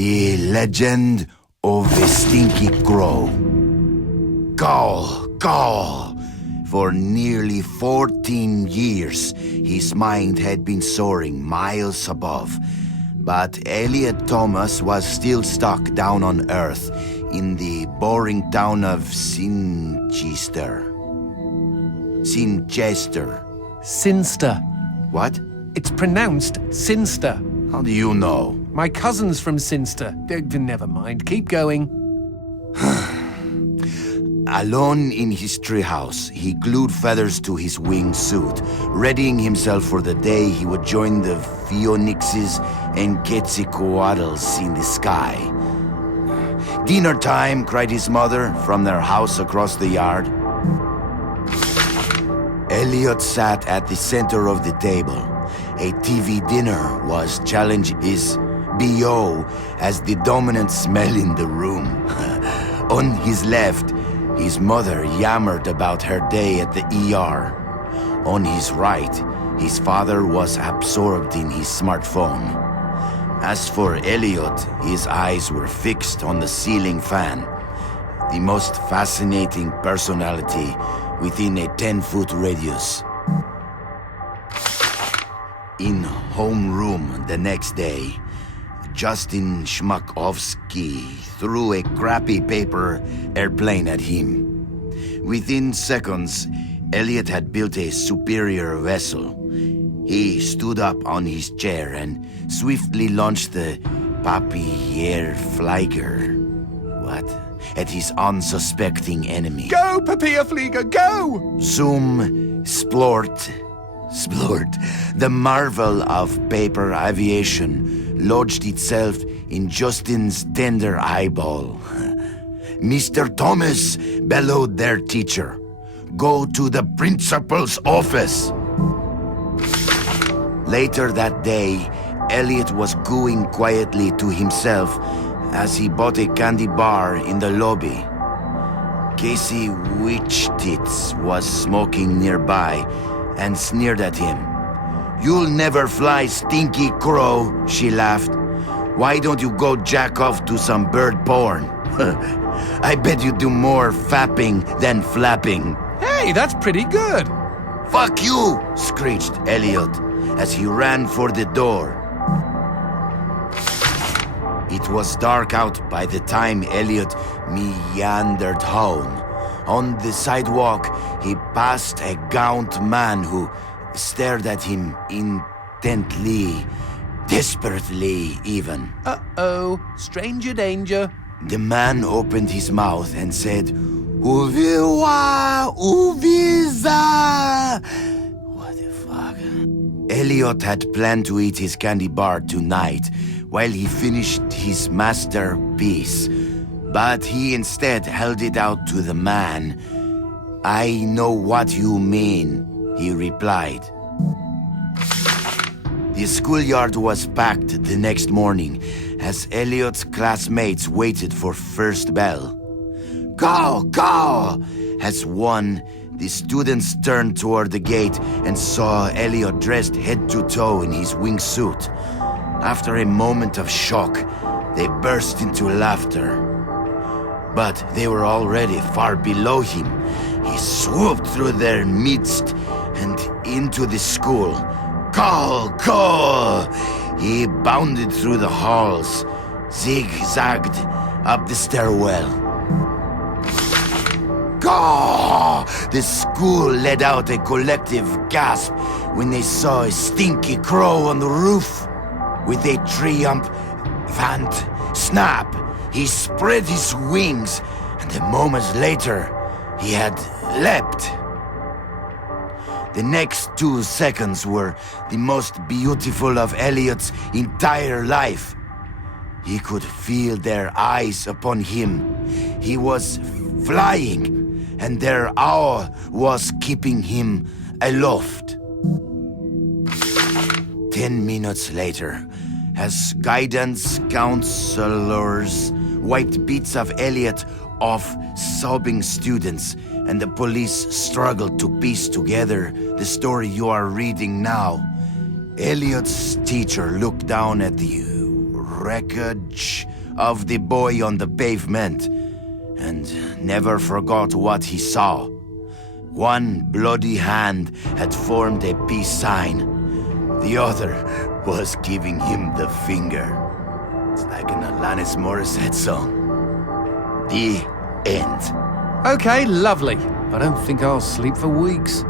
The legend of the Stinky Crow. Call. For nearly 14 years, his mind had been soaring miles above. But Elliot Thomas was still stuck down on Earth in the boring town of Sinchester. Sinster. What? It's pronounced Sinster. How do you know? My cousin's from Sinster. Never mind, keep going. Alone in his treehouse, he glued feathers to his wingsuit, readying himself for the day he would join the Phoenixes and Quetzalcoatlus in the sky. "Dinner time," cried his mother from their house across the yard. Elliot sat at the center of the table. A TV dinner was challenging his BO as the dominant smell in the room. On his left, his mother yammered about her day at the ER. On his right, his father was absorbed in his smartphone. As for Elliot, his eyes were fixed on the ceiling fan, the most fascinating personality within a 10-foot radius. In homeroom the next day, Justin Schmakovsky threw a crappy paper airplane at him. Within seconds, Elliot had built a superior vessel. He stood up on his chair and swiftly launched the Papierflieger. What? At his unsuspecting enemy. Go, Papierflieger, go! Zoom, splort. The marvel of paper aviation lodged itself in Justin's tender eyeball. "Mr. Thomas," bellowed their teacher, "go to the principal's office." Later that day, Elliot was cooing quietly to himself as he bought a candy bar in the lobby. Casey Witchtits was smoking nearby and sneered at him. "You'll never fly, Stinky Crow," she laughed. "Why don't you go jack off to some bird porn? I bet you do more fapping than flapping." Hey, that's pretty good. "Fuck you!" screeched Elliot as he ran for the door. It was dark out by the time Elliot meandered home. On the sidewalk, he passed a gaunt man who stared at him intently, desperately even. Uh-oh, stranger danger. The man opened his mouth and said, "Uviwa, Uviza." What the fuck? Elliot had planned to eat his candy bar tonight while he finished his masterpiece, but he instead held it out to the man. "I know what you mean," he replied. The schoolyard was packed the next morning as Elliot's classmates waited for first bell. Go! As one, the students turned toward the gate and saw Elliot dressed head to toe in his wingsuit. After a moment of shock, they burst into laughter. But they were already far below him. He swooped through their midst and into the school. Go! He bounded through the halls, zigzagged up the stairwell. Go! The school let out a collective gasp when they saw a Stinky Crow on the roof. With a triumphant snap, he spread his wings, and a moment later, he had leapt. The next 2 seconds were the most beautiful of Elliot's entire life. He could feel their eyes upon him. He was flying, and their awe was keeping him aloft. 10 minutes later, as guidance counselors wiped bits of Elliot off sobbing students, and the police struggled to piece together the story you are reading now, Elliot's teacher looked down at the wreckage of the boy on the pavement, and never forgot what he saw. One bloody hand had formed a peace sign. The other was giving him the finger. It's like an Alanis Morissette song. The end. Okay, lovely. I don't think I'll sleep for weeks.